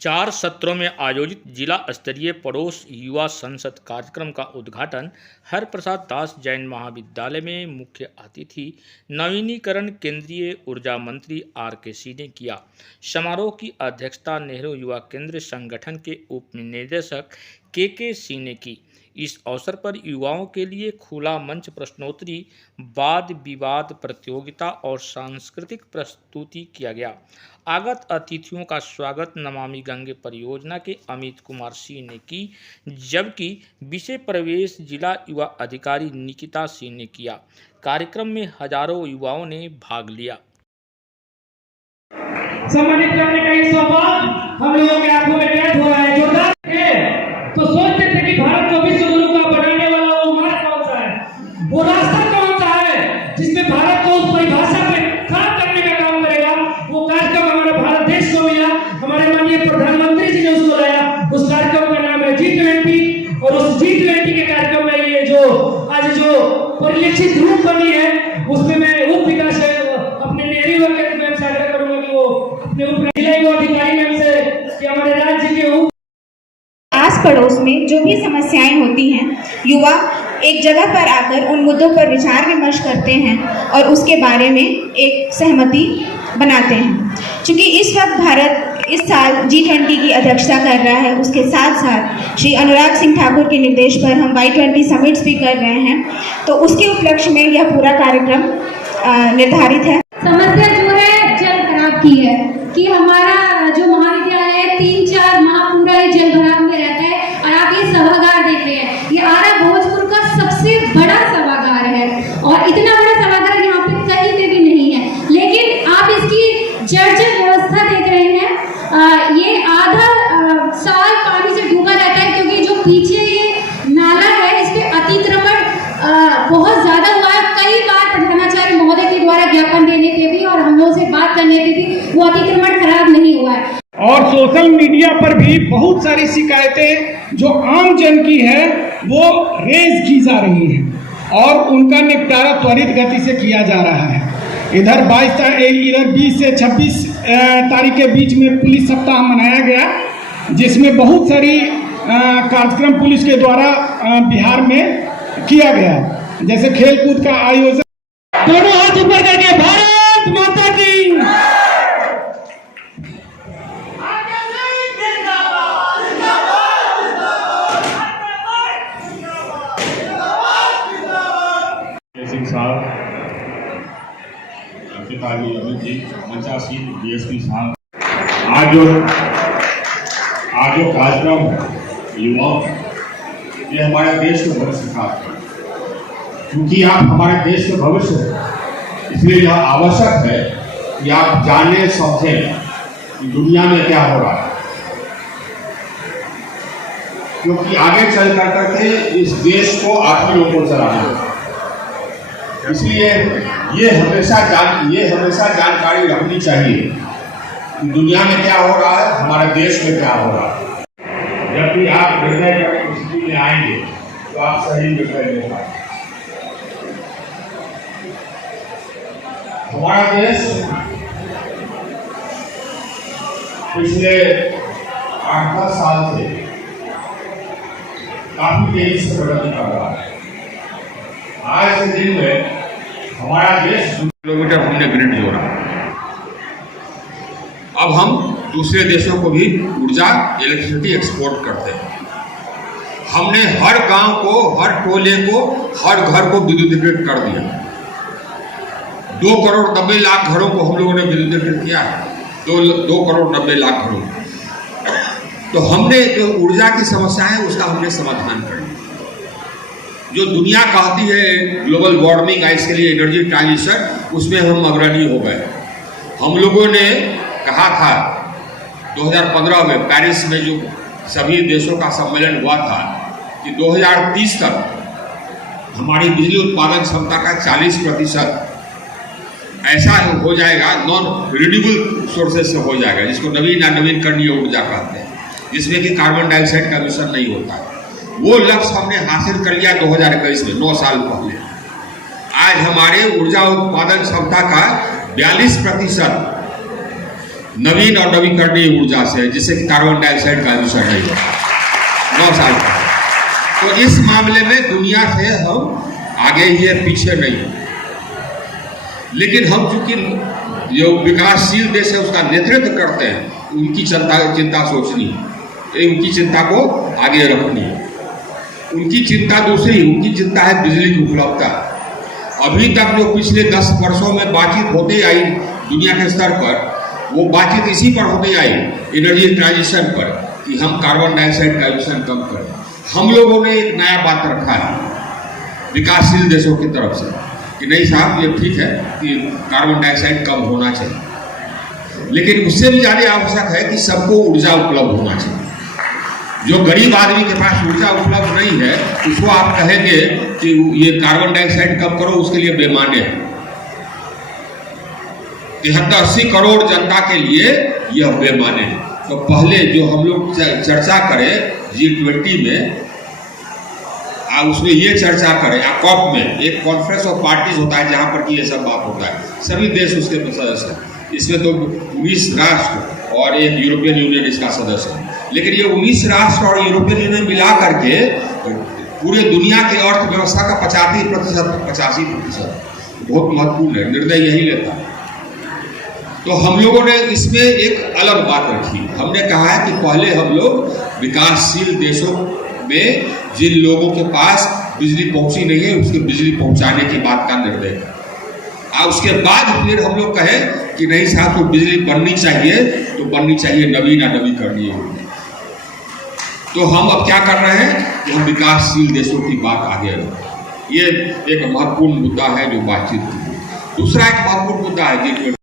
4 सत्रों में आयोजित जिला स्तरीय पड़ोस युवा संसद कार्यक्रम का उद्घाटन हरप्रसाद दास जैन महाविद्यालय में मुख्य अतिथि नवीनीकरण केंद्रीय ऊर्जा मंत्री R.K. सिंह ने किया। समारोह की अध्यक्षता नेहरू युवा केंद्र संगठन के उप निदेशक K.K. सिंह ने की। इस अवसर पर युवाओं के लिए खुला मंच, प्रश्नोत्तरी, वाद विवाद प्रतियोगिता और सांस्कृतिक प्रस्तुति किया गया। आगत अतिथियों का स्वागत नमामि गंगे परियोजना के अमित कुमार सिंह ने की, जबकि विषय प्रवेश जिला युवा अधिकारी निकिता सिंह ने किया। कार्यक्रम में हजारों युवाओं ने भाग लिया। सम्मानित करने का ये सौभाग्य हम लोगों के आंखों में कैद हो रहा है। जोरदार तो सोचते थे कि भारत को विश्व गुरु का बनाने वाला वो मार्ग कौन सा है, वो रास्ता कौन सा है जिसमें भारत को उस परिभाषा पे खड़ा करने का काम करेगा। वो कार्यक्रम हमारे भारत देश को मिला, हमारे माननीय प्रधानमंत्री जी ने उसको लाया। उस कार्यक्रम का नाम है G20 और उस G20 के कार्यक्रम में ये जो आज जो परिलक्षित रूप बनी है उसमें मैं उप विकास अपने नेहरू वक्त में आग्रह करूंगा कि वो अपने उप जिला युवा अधिकारी मैम से कि हमारे राज्य के आस पड़ोस में जो भी समस्याएं होती हैं, युवा एक जगह पर आकर उन मुद्दों पर विचार विमर्श करते हैं और उसके बारे में एक सहमति बनाते हैं। क्योंकि इस वक्त भारत इस साल G20 की अध्यक्षता कर रहा है, उसके साथ साथ श्री अनुराग सिंह ठाकुर के निर्देश पर हम Y20 समिट्स भी कर रहे हैं, तो उसके उपलक्ष्य में यह पूरा कार्यक्रम निर्धारित है। समस्या जो है जल भराव की है कि हमारा जो महाविद्यालय है 3-4 माह पूरा ही जल भराव में रहता है। और आप ये सभागार देख रहे हैं, ये आरा भोजपुर का सबसे बड़ा सभागार है और इतना बड़ा सभागार यहाँ पे कहीं पे भी नहीं है। लेकिन आप इसकी जर्जर व्यवस्था देख रहे हैं, ये आधा साल पानी से डूबा रहता है क्योंकि जो पीछे ये नाला है इस पे अतिक्रमण बहुत ज्यादा हुआ है। कई बार प्रधानाचार्य महोदय के द्वारा ज्ञापन देने पे भी और हम लोगों से बात करने पे भी वो अतिक्रमण खराब नहीं हुआ है। और सोशल मीडिया पर भी बहुत सारी शिकायतें जो आम जन की है वो रेज की जा रही हैं और उनका निपटारा त्वरित गति से किया जा रहा है। इधर 20 से 26 तारीख के बीच में पुलिस सप्ताह मनाया गया, जिसमें बहुत सारी कार्यक्रम पुलिस के द्वारा बिहार में किया गया, जैसे खेलकूद का आयोजन। दोनों हाथ ऊपर करके भारत माता की। सिंह साहब, पिताजी अमित जी, मंचासी DSP साहब, आज जो कार्यक्रम युवाओं, ये हमारे देश के भविष्य का, क्योंकि आप हमारे देश के भविष्य हैं, इसलिए यह आवश्यक है कि आप जाने समझें कि दुनिया में क्या हो रहा है, क्योंकि आगे चल करके इस देश को आप ही लोगों को चलाना है। इसलिए ये हमेशा जानकारी रखनी चाहिए कि दुनिया में क्या हो रहा है, हमारे देश में क्या हो रहा है। जब भी आप निर्णय करने की स्थिति में आएंगे तो आप सही निर्णय ले पाएंगे। हमारा देश पिछले 8-10 साल से काफी तेजी से प्रगति कर रहा है। आज के दिन में हमारा देश 2 किलोमीटर हमने ग्रिड जोड़ा। अब हम दूसरे देशों को भी ऊर्जा इलेक्ट्रिसिटी एक्सपोर्ट करते हैं। हमने हर गांव को, हर टोले को, हर घर को विद्युतीकृत कर दिया। 2 करोड़ 90 लाख घरों को हम लोगों ने विद्युतीकृत किया है। 2 करोड़ 90 लाख घरों। तो हमने जो ऊर्जा की समस्या है उसका हमने समाधान कर दिया। जो दुनिया कहती है ग्लोबल वार्मिंग, इसके लिए एनर्जी ट्रांजिशन, उसमें हम अग्रणी हो गए। हम लोगों ने कहा था 2015 में पेरिस में जो सभी देशों का सम्मेलन हुआ था कि 2030 तक हमारी बिजली उत्पादन क्षमता का 40% ऐसा हो जाएगा, नॉन रिन्यूएबल सोर्सेज से हो जाएगा, जिसको नवीकरणीय ऊर्जा कहते हैं, जिसमें कि कार्बन डाइऑक्साइड का एमिशन नहीं होता है। वो लक्ष्य हमने हासिल कर लिया 2021 में, 9 साल पहले। आज हमारे ऊर्जा उत्पादन क्षमता का 42% नवीन और नवीकरणीय ऊर्जा से, जिससे कि कार्बन डाइऑक्साइड का एमिशन नहीं होगा 9 साल का। तो इस मामले में दुनिया से हम आगे ही है, पीछे नहीं। लेकिन हम चूंकि जो विकासशील देश है उसका नेतृत्व करते हैं, उनकी चिंता सोचनी है, उनकी चिंता को आगे रखनी है। उनकी चिंता दूसरी, उनकी चिंता है बिजली की उपलब्धता। अभी तक जो पिछले 10 वर्षों में बातचीत होती आई दुनिया के स्तर पर, वो बातचीत इसी पर होती आई, एनर्जी ट्रांजिशन पर, कि हम कार्बन डाइऑक्साइड का एमिशन कम करें। हम लोगों ने एक नया बात रखा है विकासशील देशों की तरफ से कि नहीं साहब, ये ठीक है कि कार्बन डाइऑक्साइड कम होना चाहिए, लेकिन उससे भी ज़्यादा आवश्यक है कि सबको ऊर्जा उपलब्ध होना चाहिए। जो गरीब आदमी के पास ऊर्जा उपलब्ध नहीं है, उसको आप कहेंगे कि ये कार्बन डाइऑक्साइड कम करो, उसके लिए बेमाने है। 73-80 करोड़ जनता के लिए यह बेमाने है। तो पहले जो हम लोग चर्चा करें G20 में, उसमें ये चर्चा करें, कॉप में एक कॉन्फ्रेंस ऑफ पार्टीज होता है जहां पर कि ये सब बात होता है, सभी देश उसके सदस्य हैं। इसमें तो 19 राष्ट्र और एक यूरोपियन यूनियन इसका सदस्य है। लेकिन ये 19 राष्ट्र और यूरोपियन यूनियन मिला करके पूरे दुनिया की अर्थव्यवस्था का 85% बहुत महत्वपूर्ण है, निर्णय यही लेता है। तो हम लोगों ने इसमें एक अलग बात रखी। हमने कहा है कि पहले हम लोग विकासशील देशों में जिन लोगों के पास बिजली पहुंची नहीं है, उसके बिजली पहुंचाने की बात का निर्णय है। उसके बाद फिर हम लोग कहें कि नहीं साहब, तो बिजली बननी चाहिए, तो बननी चाहिए नवीन या नवीकरणीय ऊर्जा। तो हम अब क्या कर रहे हैं कि हम विकासशील देशों की बात आगे रखें। ये एक महत्वपूर्ण मुद्दा है जो बातचीत की। दूसरा एक महत्वपूर्ण मुद्दा है G20